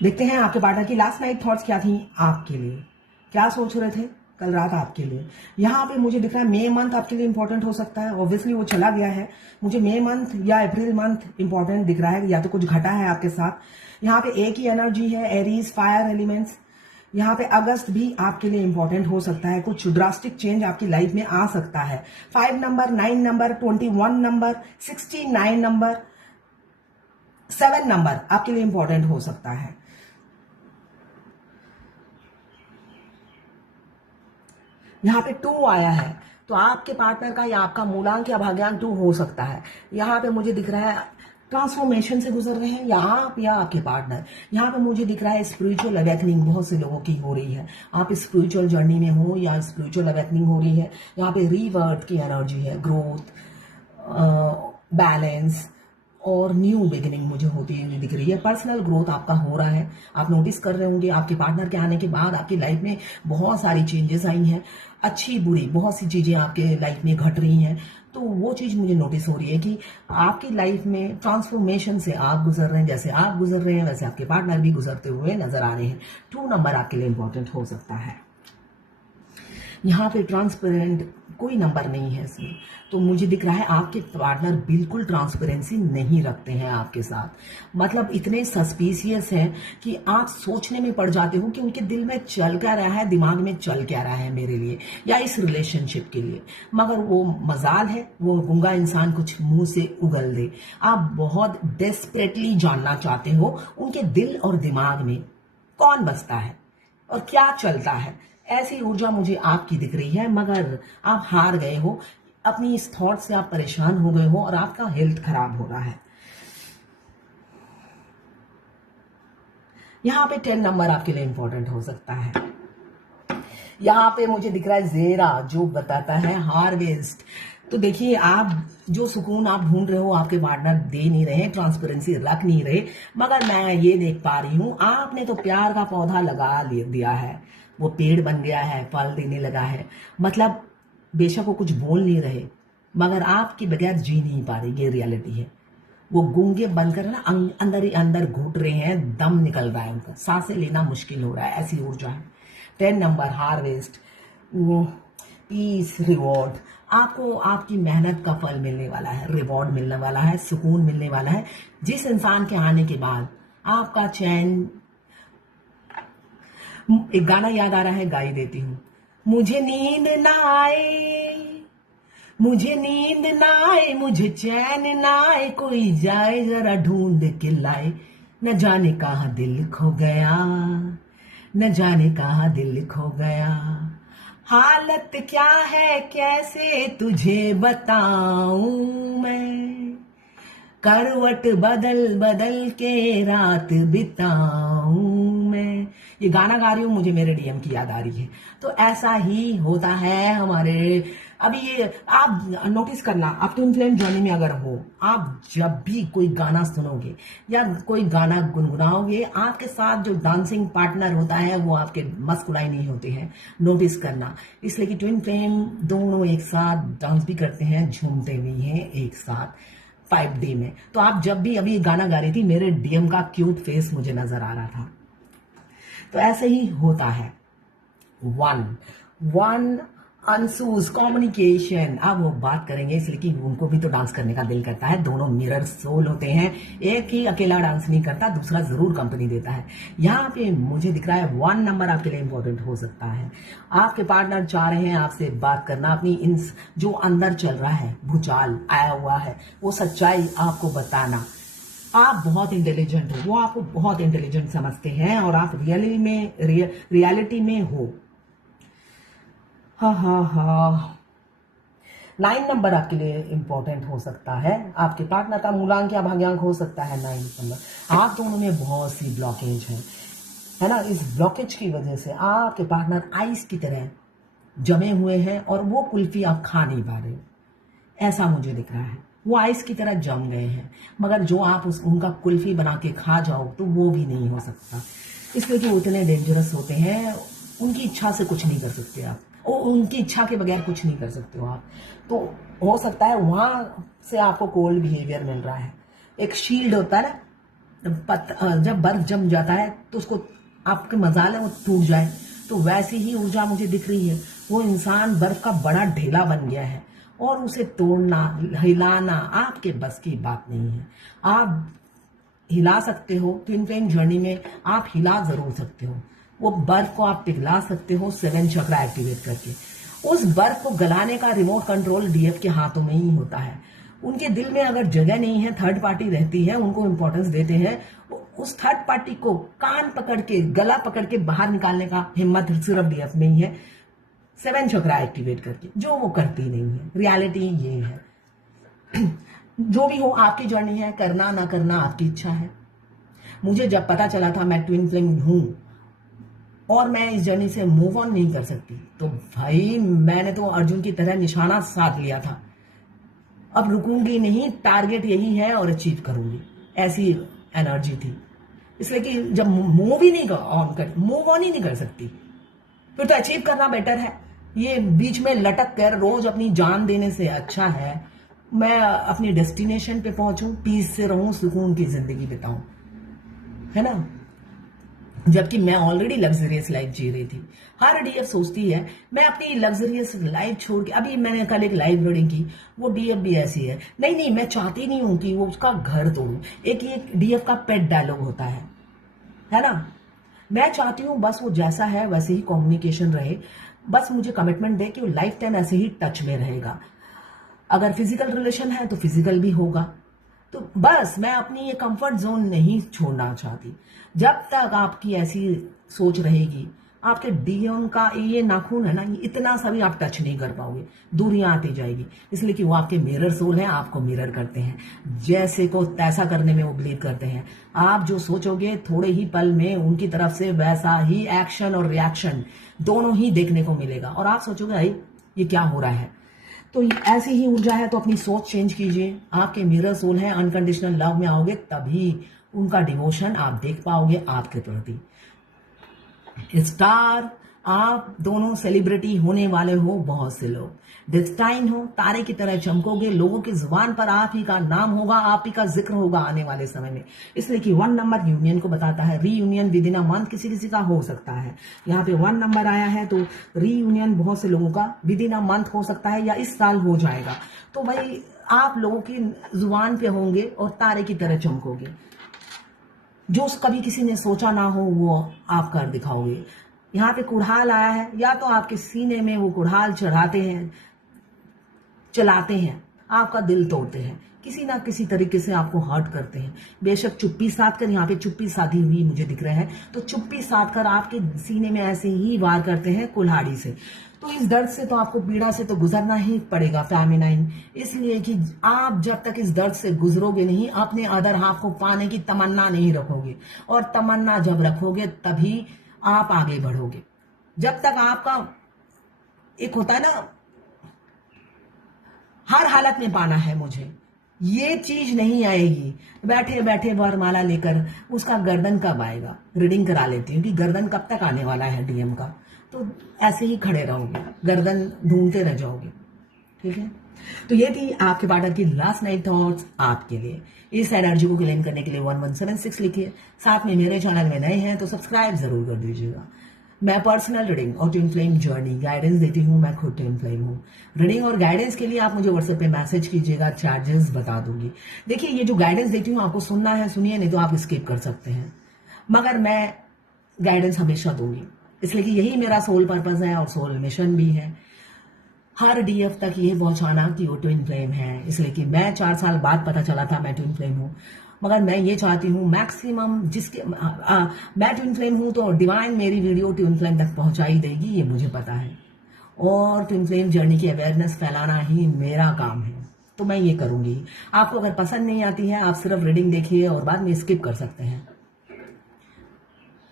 देखते हैं आपके पार्टनर की लास्ट नाइट थॉट्स क्या थी आपके लिए, क्या सोच रहे थे कल रात आपके लिए। यहाँ पे मुझे दिख रहा है मे मंथ आपके लिए इंपॉर्टेंट हो सकता है। ऑब्वियसली वो चला गया है, मुझे मे मंथ या अप्रैल मंथ इंपॉर्टेंट दिख रहा है, या तो कुछ घटा है आपके साथ। यहाँ पे एक ही एनर्जी है, एरीज फायर एलिमेंट्स। यहाँ पे अगस्त भी आपके लिए इंपॉर्टेंट हो सकता है, कुछ ड्रास्टिक चेंज आपकी लाइफ में आ सकता है। 5 number, 9 number, 21 number, 69 number, 7 number आपके लिए इंपॉर्टेंट हो सकता है। यहाँ पे 2 आया है, तो आपके पार्टनर का या आपका मूलांक या भाग्यांक 2 हो सकता है। यहाँ पे मुझे दिख रहा है ट्रांसफॉर्मेशन से गुजर रहे हैं या आप या आपके पार्टनर। यहाँ पे मुझे दिख रहा है स्पिरिचुअल अवेकनिंग बहुत से लोगों की हो रही है। आप स्पिरिचुअल जर्नी में हो या स्पिरिचुअल अवेकनिंग हो रही है। यहाँ पे रीबर्थ की एनर्जी है, ग्रोथ, बैलेंस और न्यू बिगिनिंग मुझे होती हुई दिख रही है। पर्सनल ग्रोथ आपका हो रहा है। आप नोटिस कर रहे होंगे आपके पार्टनर के आने के बाद आपकी लाइफ में बहुत सारी चेंजेस आई हैं, अच्छी बुरी बहुत सी चीजें आपके लाइफ में घट रही हैं। तो वो चीज मुझे नोटिस हो रही है कि आपकी लाइफ में ट्रांसफॉर्मेशन से आप गुजर रहे हैं। जैसे आप गुजर रहे हैं वैसे आपके पार्टनर भी गुजरते हुए नजर आ रहे हैं। 2 नंबर आपके लिए इंपॉर्टेंट हो सकता है। यहाँ पे ट्रांसपेरेंट कोई नंबर नहीं है इसमें, तो मुझे दिख रहा है आपके पार्टनर बिल्कुल ट्रांसपेरेंसी नहीं रखते हैं आपके साथ। मतलब इतने सस्पिशियस हैं कि आप सोचने में पड़ जाते हो कि उनके दिल में चल क्या रहा है, दिमाग में चल क्या रहा है मेरे लिए या इस रिलेशनशिप के लिए। मगर वो मजाल है, वो गूंगा इंसान कुछ मुंह से उगल दे। आप बहुत डेस्परेटली जानना चाहते हो उनके दिल और दिमाग में कौन बसता है और क्या चलता है। ऐसी ऊर्जा मुझे आपकी दिख रही है, मगर आप हार गए हो अपनी इस थॉट से, आप परेशान हो गए हो और आपका हेल्थ खराब हो रहा है। यहाँ पे 10 नंबर आपके लिए इंपॉर्टेंट हो सकता है। यहाँ पे मुझे दिख रहा है जेरा, जो बताता है हार्वेस्ट। तो देखिए, आप जो सुकून आप ढूंढ रहे हो आपके पार्टनर दे नहीं रहे, ट्रांसपेरेंसी रख नहीं रहे। मगर मैं ये देख पा रही हूं आपने तो प्यार का पौधा लगा दिया है, वो पेड़ बन गया है, फल देने लगा है। मतलब बेशक वो कुछ बोल नहीं रहे मगर आपके बगैर जी नहीं पा रही, ये रियलिटी है। वो गूंगे बनकर ना अंदर ही अंदर घुट रहे हैं, दम निकल रहा है उनका, सांसें लेना मुश्किल हो रहा है, ऐसी ऊर्जा है। 10 नंबर हार्वेस्ट, पीस, रिवॉर्ड। आपको आपकी मेहनत का फल मिलने वाला है, रिवॉर्ड मिलने वाला है, सुकून मिलने वाला है। जिस इंसान के आने के बाद आपका चैन, एक गाना याद आ रहा है, गा ही देती हूँ। मुझे नींद ना आए, मुझे नींद ना आए, मुझे चैन ना आए, कोई जाए जरा ढूंढ के लाए। न जाने कहाँ दिल खो गया, न जाने कहाँ दिल खो गया। हालत क्या है कैसे तुझे बताऊं मैं, करवट बदल बदल के रात बिताऊं मैं। ये गाना गा रही हूँ, मुझे मेरे डीएम की याद आ रही है। तो ऐसा ही होता है हमारे। अभी ये आप नोटिस करना, आप ट्विन फ्लेम जर्नी में अगर हो, आप जब भी कोई गाना सुनोगे या कोई गाना गुनगुनाओगे, आपके साथ जो डांसिंग पार्टनर होता है वो आपके मस्कुलाइन नहीं होते हैं। नोटिस करना, इसलिए कि ट्विन फ्लेम दोनों एक साथ डांस भी करते हैं, झूमते भी हैं एक साथ 5D में। तो आप जब भी अभी गाना गा रही थी, मेरे डीएम का क्यूट फेस मुझे नजर आ रहा था। तो ऐसे ही होता है। 1 अनसूज कम्युनिकेशन। अब वो बात करेंगे, इसलिए कि उनको भी तो डांस करने का दिल करता है। दोनों मिरर सोल होते हैं, एक ही अकेला डांस नहीं करता, दूसरा जरूर कंपनी देता है। यहाँ पे मुझे दिख रहा है 1 नंबर आपके लिए इंपॉर्टेंट हो सकता है। आपके पार्टनर चाह रहे हैं आपसे बात करना, अपनी इन जो अंदर चल रहा है, भूचाल आया हुआ है, वो सच्चाई आपको बताना। आप बहुत इंटेलिजेंट हो, वो आपको बहुत इंटेलिजेंट समझते हैं और आप रियलिटी में हो। हा। 9 नंबर आपके लिए इंपॉर्टेंट हो सकता है। आपके पार्टनर का मूलांक या भाग्यांक हो सकता है 9 नंबर। आप दोनों में बहुत सी ब्लॉकेज है ना। इस ब्लॉकेज की वजह से आपके पार्टनर आइस की तरह जमे हुए हैं और वो कुल्फी आप खा नहीं पा रहे, ऐसा मुझे दिख रहा है। वो आइस की तरह जम गए हैं, मगर जो आप उनका कुल्फी बना के खा जाओ तो वो भी नहीं हो सकता, इसलिए कि वो इतने डेंजरस होते हैं। उनकी इच्छा से कुछ नहीं कर सकते आप, उनकी इच्छा के बगैर कुछ नहीं कर सकते हो आप। तो हो सकता है वहां से आपको कोल्ड बिहेवियर मिल रहा है। एक शील्ड होता है ना, जब बर्फ जम जाता है तो उसको आपके मजाल है वो टूट जाए, तो वैसी ही ऊर्जा मुझे दिख रही है। वो इंसान बर्फ का बड़ा ढेला बन गया है और उसे तोड़ना, हिलाना आपके बस की बात नहीं है। आप हिला सकते हो, ट्विन फ्लेम जर्नी में आप हिला जरूर सकते हो। वो बर्फ को आप पिघला सकते हो 7 चक्रा एक्टिवेट करके। उस बर्फ को गलाने का रिमोट कंट्रोल डीएफ के हाथों में ही होता है। उनके दिल में अगर जगह नहीं है, थर्ड पार्टी रहती है, उनको इंपॉर्टेंस देते हैं, उस थर्ड पार्टी को कान पकड़ के, गला पकड़ के बाहर निकालने का हिम्मत सिर्फ डीएफ में ही है, 7 चक्रा एक्टिवेट करके, जो वो करती नहीं है। रियलिटी ये है। जो भी हो आपकी जर्नी है, करना ना करना आपकी इच्छा है। मुझे जब पता चला था मैं ट्विन फ्लेम हूं और मैं इस जर्नी से मूव ऑन नहीं कर सकती, तो भाई मैंने तो अर्जुन की तरह निशाना साध लिया था। अब रुकूंगी नहीं, टारगेट यही है और अचीव करूंगी, ऐसी एनर्जी थी। इसलिए कि जब मूव ही नहीं मूव ऑन ही नहीं कर सकती, फिर तो अचीव करना बेटर है। ये बीच में लटक कर रोज अपनी जान देने से अच्छा है मैं अपनी डेस्टिनेशन पे पहुंचूं, पीस से रहूं, सुकून की जिंदगी बिताऊं, है ना। जबकि मैं ऑलरेडी लग्जरियस लाइफ जी रही थी। हर डीएफ सोचती है मैं अपनी लग्जरियस लाइफ छोड़ के, अभी मैंने कल एक लाइव रीडिंग की, वो डीएफ भी ऐसी है, नहीं नहीं मैं चाहती नहीं हूं कि वो उसका घर तोड़ूं। एक ये डीएफ का पेट डायलॉग होता है ना। मैं चाहती हूं बस वो जैसा है वैसे ही कम्युनिकेशन रहे, बस मुझे कमिटमेंट दे कि वो लाइफ टाइम ऐसे ही टच में रहेगा। अगर फिजिकल रिलेशन है तो फिजिकल भी होगा। तो बस मैं अपनी ये कंफर्ट जोन नहीं छोड़ना चाहती। जब तक आपकी ऐसी सोच रहेगी, आपके डीएम का ये नाखून है ना, ये इतना सा भी आप टच नहीं कर पाओगे, दूरियां आती जाएगी। इसलिए कि वो आपके मिरर सोल हैं, आपको मिरर करते हैं, जैसे को तैसा करने में वो बिलीव करते हैं। आप जो सोचोगे थोड़े ही पल में उनकी तरफ से वैसा ही एक्शन और रिएक्शन दोनों ही देखने को मिलेगा, और आप सोचोगे भाई ये क्या हो रहा है। तो ऐसी ही ऊर्जा है, तो अपनी सोच चेंज कीजिए। आपके मिरर सोल हैं, अनकंडीशनल लव में आओगे तभी उनका डिवोशन आप देख पाओगे आपके प्रति। स्टार आप दोनों सेलिब्रिटी होने वाले हो, बहुत से लोग डेस्टाइन हो, तारे की तरह चमकोगे, लोगों की जुबान पर आप ही का नाम होगा, आप ही का जिक्र होगा आने वाले समय में। इसलिए कि 1 नंबर यूनियन को बताता है। Reunion with in a month किसी किसी का हो सकता है, यहाँ पे 1 नंबर आया है, तो रीयूनियन बहुत से लोगों का विद इन अ मंथ हो सकता है या इस साल हो जाएगा। तो भाई आप लोगों की जुबान पे होंगे और तारे की तरह चमकोगे। जो कभी किसी ने सोचा ना हो वो आप कर दिखाओगे। यहाँ पे कुड़ाल आया है, या तो आपके सीने में वो कुड़ाल चढ़ाते हैं, चलाते हैं, आपका दिल तोड़ते हैं, किसी ना किसी तरीके से आपको हर्ट करते हैं। बेशक चुप्पी साध कर, यहाँ पे चुप्पी साधी हुई मुझे दिख रहा है, तो चुप्पी साध कर आपके सीने में ऐसे ही वार करते हैं कुल्हाड़ी से। तो इस दर्द से तो आपको, पीड़ा से तो गुजरना ही पड़ेगा फेमिनाइन। इसलिए कि आप जब तक इस दर्द से गुजरोगे नहीं, अपने अदर हाफ को पाने की तमन्ना नहीं रखोगे, और तमन्ना जब रखोगे तभी आप आगे बढ़ोगे। जब तक आपका एक होता है ना, हर हालत में पाना है मुझे, ये चीज नहीं आएगी। बैठे बैठे वरमाला लेकर उसका गर्दन कब आएगा, रीडिंग करा लेती हूँ कि गर्दन कब तक आने वाला है डीएम का। तो ऐसे ही खड़े रहोगे, गर्दन ढूंढते रह जाओगे, ठीक है। तो ये थी आपके पार्टनर की लास्ट नाइट थॉट्स आपके लिए। इस एनर्जी को क्लेम करने के लिए 1176 लिखिए। साथ में मेरे चैनल में नए हैं तो सब्सक्राइब जरूर कर दीजिएगा। मैं पर्सनल रीडिंग और ट्विन फ्लेम जर्नी गाइडेंस देती हूँ। मैं खुद ट्विन फ्लेम हूँ। रीडिंग और गाइडेंस के लिए आप मुझे व्हाट्सएप पे मैसेज कीजिएगा, चार्जेस बता दूंगी। देखिए ये जो गाइडेंस देती हूँ आपको सुनना है सुनिए, नहीं तो आप स्किप कर सकते हैं, मगर मैं गाइडेंस हमेशा दूंगी, इसलिए कि यही मेरा सोल पर्पस है और सोल मिशन भी है, हर डीएफ तक ये पहुंचाना कि वो ट्विन फ्लेम है। इसलिए कि मैं 4 साल बाद पता चला था मैं ट्विन फ्लेम हूँ, मगर मैं ये चाहती हूँ मैक्सिमम जिसके मैं ट्विन फ्लेम हूँ तो डिवाइन मेरी वीडियो ट्विन फ्लेम तक पहुंचाई देगी, ये मुझे पता है। और ट्विन फ्लेम जर्नी की अवेयरनेस फैलाना ही मेरा काम है, तो मैं ये करूंगी। आपको अगर पसंद नहीं आती है आप सिर्फ रीडिंग देखिए और बाद में स्किप कर सकते हैं।